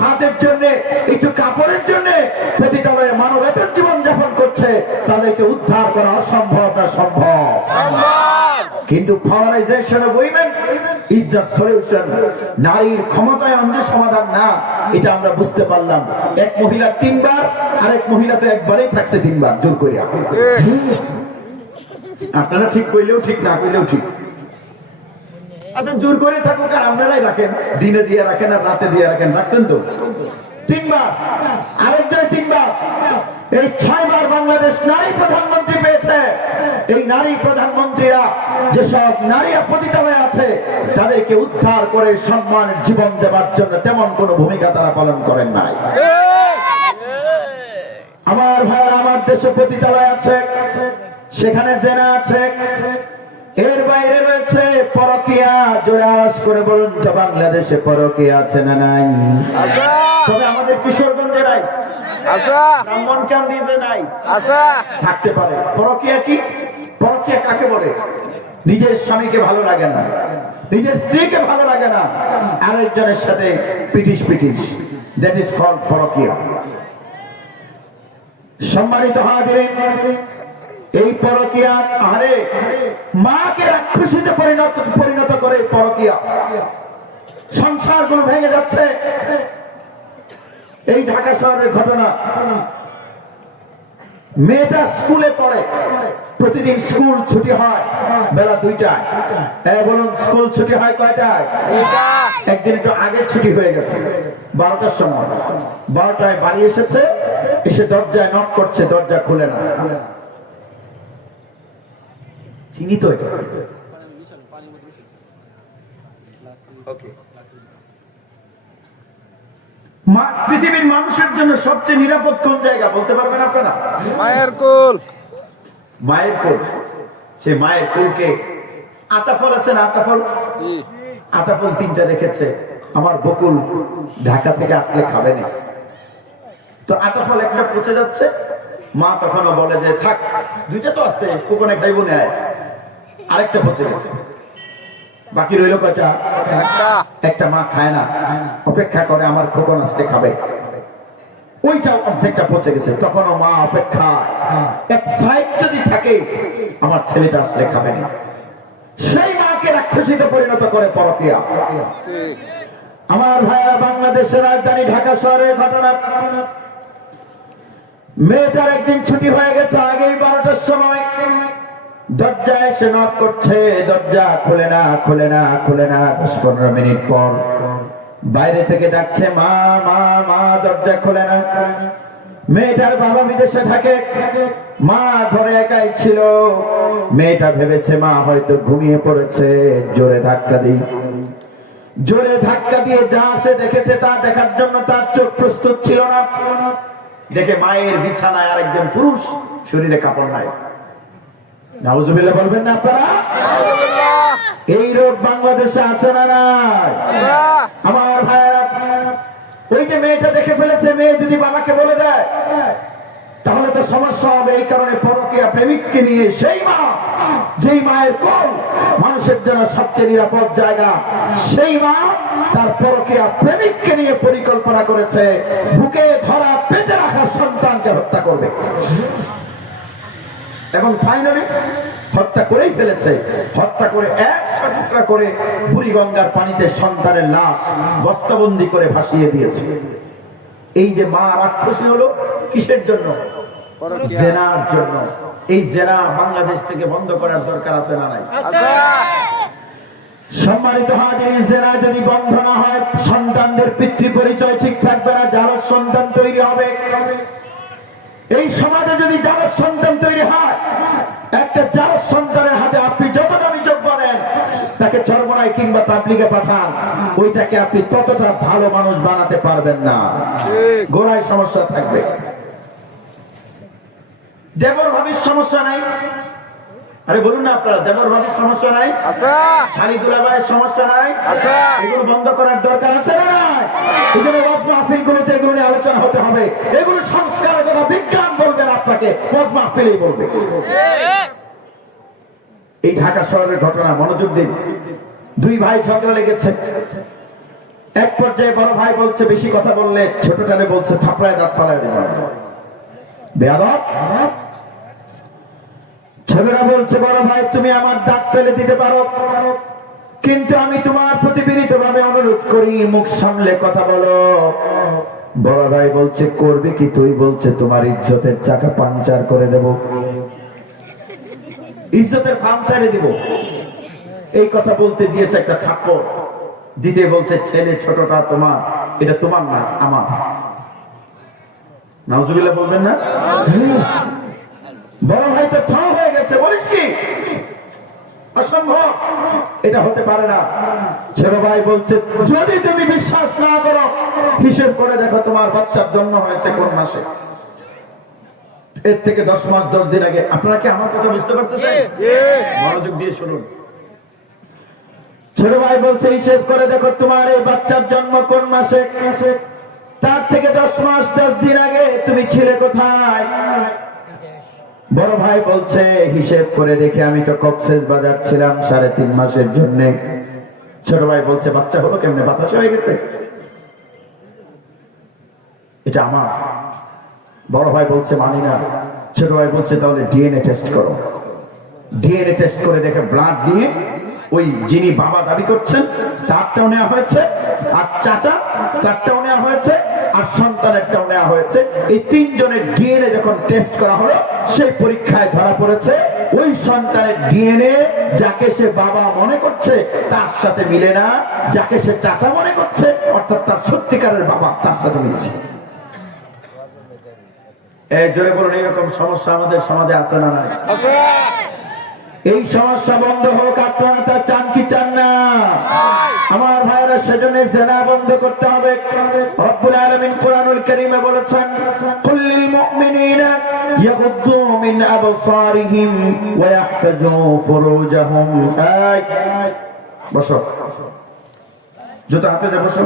ভাতের জন্য, একটু কাপড়ের জন্য মানবেতর জীবন যাপন করছে, তাদেরকে উদ্ধার করা অসম্ভব না সম্ভব। কিন্তু নারীর ক্ষমতায়ন যে সমাধান না, এটা আমরা বুঝতে পারলাম। এক মহিলা তিনবার, আরেক মহিলা তো একবারেই থাকছে তিনবার, জোর করিয়া আপনারা ঠিক কইলেও ঠিক, না কইলেও ঠিক। আচ্ছা জোর করে থাকুক আর আপনারাই রাখেন। দিনে দিয়ে রাখেন আর রাতে দিয়ে রাখেন। রাখছেন তো? তিনবার। আরেকটাই তিনবার। এই বাংলাদেশ নারী প্রধানমন্ত্রী পেয়েছে। এই নারী প্রধানমন্ত্রীরা যেসব নারী পতিতালয়ে আছে, তাদেরকে উদ্ধার করে জীবন দেওয়ার জন্য তেমন কোনো ভূমিকা তারা পালন করেন নাই। আমার ভাই আমার দেশে পতিতালয় আছে, সেখানে জেনা আছে। এর বাইরে করে বলুন তো বাংলাদেশে পরকিয়া আছে না নাই? আচ্ছা। তবে আমাদের কিশোরগঞ্জে নাই। আচ্ছা। নাই। আচ্ছা। থাকতে পারে। পরকিয়া কি? পরকিয়া কাকে বলে? নিজের স্বামীকে ভালো লাগে না। নিজের স্ত্রীকে ভালো লাগে না। আরেকজনের সাথে পিটিস পিটিস দ্যাট ইজ কল পরকিয়া। সম্মানিত হাজিরিন এই পরকিয়া আরে মাকে রাক্ষসীতে পরিণত পরিণত করে পরকিয়া। সংসারগুলো ভেঙে যাচ্ছে। এই ঢাকা শহরের ঘটনা। মেয়েটা স্কুলে পড়ে, প্রতিদিন স্কুল ছুটি হয়, বেলা দুইটায়। বলুন, স্কুল ছুটি হয় কয়টায়? একদিন একটু আগে ছুটি হয়ে গেছে, বারোটার সময়। বারোটায় বাড়ি এসেছে, এসে দরজায় নক করছে, দরজা খুলে না। চিনি তো এটা। পৃথিবীর মানুষের জন্য সবচেয়ে নিরাপদ কোন জায়গা বলতে পারবেন আপনারা? মায়ের কোল। মায়ের কোল। সে মায়ের কোলকে আতাফল আছে না আতাফল? আতাফল তিনটা রেখেছে। আমার বকুল ঢাকা থেকে আসলে খাবে না তো আতাফল একটা পচে যাচ্ছে। মা তখনও বলে যে থাক দুইটা তো আছে কোকনে খাইব নেয়। আরেকটা পচে গেছে বাকি রইল কয়টা? একটা। একটা মা খায় না। অপেক্ষা করে আমার খোকন আসতে খাবে। ওইটাও অর্ধেকটা পচে গেছে তখনও মা অপেক্ষা। এক সাইড যদি থাকে আমার ছেলেটা আসলে খাবে না। সেই মাকে রাক্ষসীতে পরিণত করে পরকিয়া আমার ভাইয়া বাংলাদেশের রাজধানী ঢাকা শহরের ঘটনা। মেয়েটার একদিন ছুটি হয়ে গেছে আগেই বারোটার সময়। দরজা এসে নক করছে, দরজা খুলে না খুলে না খুলে না। দশ পনেরো মিনিট পর বাইরে থেকে ডাকছে, মা মা মা, দরজা খুলে না। মেয়েটার বাবা বিদেশে থাকে। মা ঘরে একাই ছিল। মেয়েটা ভেবেছে, মা হয়তো ঘুমিয়ে পড়েছে। জোরে ধাক্কা দিই। জোরে ধাক্কা দিয়ে যা সে দেখেছে, তা দেখার জন্য তার চোখ প্রস্তুত ছিল না। দেখে মায়ের বিছানায় আরেকজন পুরুষ, শরীরে কাপড় নাই। বলবেন না আপনারা? এই রোগ বাংলাদেশে আছে না নাই? আমার ভাইয়েরা, ওই যে মেয়েটা দেখে ফেলেছে, মেয়ে যদি বাবাকে বলে দেয়, তাহলে তো সমস্যা হবে। এই কারণে পরকিয়া প্রেমিককে নিয়ে সেই মা, যেই মায়ের মানুষের জন্য সবচেয়ে নিরাপদ জায়গা, সেই মা তার পরকিয়া প্রেমিককে নিয়ে পরিকল্পনা করেছে। বুকে ধরা পেতে রাখা সন্তানকে হত্যা করবে। এবং ফাইনালি হত্যা করেই ফেলেছে। হত্যা করে একশো টুকরা করে বুড়িগঙ্গার পানিতে সন্তানের লাশ বস্তাবন্দি করে ভাসিয়ে দিয়েছে। এই যে মা রাক্ষসী হলো কিসের জন্য? জেনার জন্য। এই জেনা বাংলাদেশ থেকে বন্ধ করার দরকার আছে না নাই? সম্মানিত হাজির জেনা যদি বন্ধ না হয় সন্তানদের পিতৃ পরিচয় ঠিক থাকবে না যার সন্তান তৈরি হবে। এই সমাজে যদি যার সন্তান তৈরি হয় কিংবা তাবলিগে পাঠান ওইটাকে আপনি ততটা ভালো মানুষ বানাতে পারবেন না। গোড়ায় সমস্যা থাকবে। দেবর ভাবির সমস্যা নাই? আরে বলুন না আপনারা দেবর ভাবির সমস্যা নাই? শাড়ি দুলাভাইয়ের সমস্যা নাই। এগুলো বন্ধ করার দরকার আছে না ওয়াজ মাহফিল গুলোতে এগুলো নিয়ে আলোচনা হতে হবে। এগুলো সংস্কারের কথা বিজ্ঞান বলবেন আপনাকে ওয়াজ মাহফিলেই বলবে। এই ঢাকা শহরের ঘটনা মনোযোগ দিন। দুই ভাই ঝগড়া লেগেছে। এক পর্যায়ে বড় ভাই বলছে, বেশি কথা বললে ছোটটারে বলছে, থাপড়ায় দাঁত ফালায় দেব ছেলেরা বলছে, বড় ভাই, তুমি আমার দাঁত ফেলে দিতে পারো। কিন্তু আমি তোমার প্রতি বিনীত ভাবে অনুরোধ করি, মুখ সামলে কথা বলো। বড় ভাই বলছে, করবে কি তুই? বলছে, তোমার ইজ্জতের চাকা পাঞ্চার করে দেব। ইজ্জতের পাঞ্চারে দিব। এই কথা বলতে দিয়েছে একটা থাপ্পড়। দিতে বলছে ছেলে ছোটটা তোমার এটা তোমার না আমার। নাউজুবিল্লাহ বলবেন না? বড় ভাই তো থ হয়ে গেছে বলিস কি? অসম্ভব। এটা হতে পারে না। ছেলে ভাই বলছে যদি তুমি বিশ্বাস না করো হিসেব করে দেখো তোমার বাচ্চার জন্ম হয়েছে কোন মাসে। এর থেকে দশ মাস দশ দিন আগে। আপনারা কি আমার কথা বুঝতে পারতেছেন? মনোযোগ দিয়ে শুনুন। ছোট ভাই বলছে, হিসেব করে দেখো তোমার এই বাচ্চার জন্ম কোন মাসে? তার থেকে দশ মাস, দশ দিন আগে, তুমি ছিলে কোথায়? বড় ভাই বলছে, হিসেব করে দেখে আমি তো কক্সেস বাজার ছিলাম সাড়ে তিন মাসের জন্য। ছোট ভাই বলছে, বাচ্চা হলো কেমনে? বাতাস হয়ে গেছে? এটা আমার। বড় ভাই বলছে, মানি না। ছোট ভাই বলছে, তাহলে ডিএনএ টেস্ট করো। ডিএনএ টেস্ট করে দেখে ব্লাড দিয়ে ওই যিনি বাবা দাবি করছেন তারটাও নেওয়া হয়েছে আর চাচা তারটাও নেওয়া হয়েছে আর সন্তানেরটাও নেওয়া হয়েছে। এই তিনজনের ডিএনএ যখন টেস্ট করা হলো সেই পরীক্ষায় ধরা পড়েছে ওই সন্তানের ডিএনএ যাকে সে বাবা মনে করছে তার সাথে মিলে না যাকে সে চাচা মনে করছে অর্থাৎ তার সত্যিকারের বাবা তার সাথে মিলছে। এই জোরে বলুন এইরকম সমস্যা আমাদের সমাজে আছে না নাই? এই সমস্যা বন্ধ হোক, আপনারা তা চান কি চান না? আমার ভাইরা সেজন্য জেনা বন্ধ করতে হবে। রব্বুল কোরআনুল বলেছেন কুল্লিল মুমিনিনা ইয়াগুদ্দু মিন আবসারিহিম ওয়া ইয়াহফাজু ফুরুজাহুম। বসো। জুতো হাতে দে, বসো।